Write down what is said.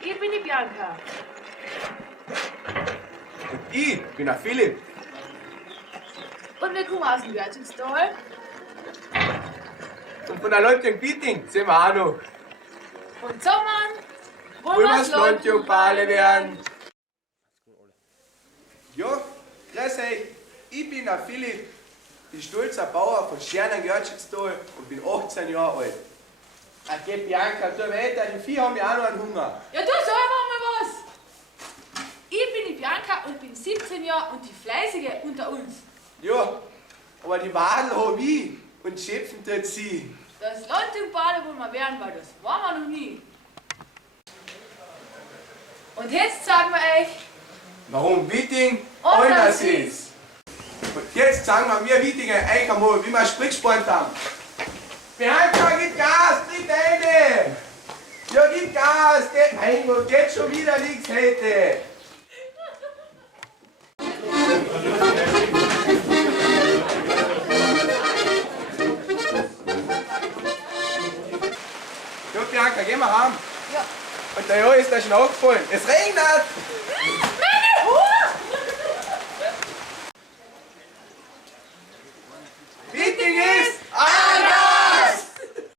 Ich bin die Bianca. Und ich bin der Philipp. Und wir kommen aus dem Wirtschaftstal. Und von der Leutchen Bieting sind wir auch noch. Und zusammen Wollen wir's Leute und Bale werden. Ja, grüß euch. Ich bin der Philipp. Bin stolzer Bauer von Schernern-Görtschigtal und bin 18 Jahre alt. Okay, Bianca, tu weiter, die Vieh haben ja auch noch einen Hunger. Ja, du sag mal was. Ich bin die Bianca und bin 17 Jahre und die Fleißige unter uns. Ja, aber die Wadel hab ich und schöpfen tut sie. Das Land und Bade wollen wir werden, weil das waren wir noch nie. Und jetzt sagen wir euch, Warum Witting Anders anders ist. Und jetzt sagen wir Wittinger euch einmal, wie wir Sprichsport haben. Bianca, gib Gas, tritt eine! Ja, gib Gas, wo geht schon wieder nichts heute. Ja, Bianca, gehen wir heim. ja, Und der ist da schon aufgefallen. Es regnet!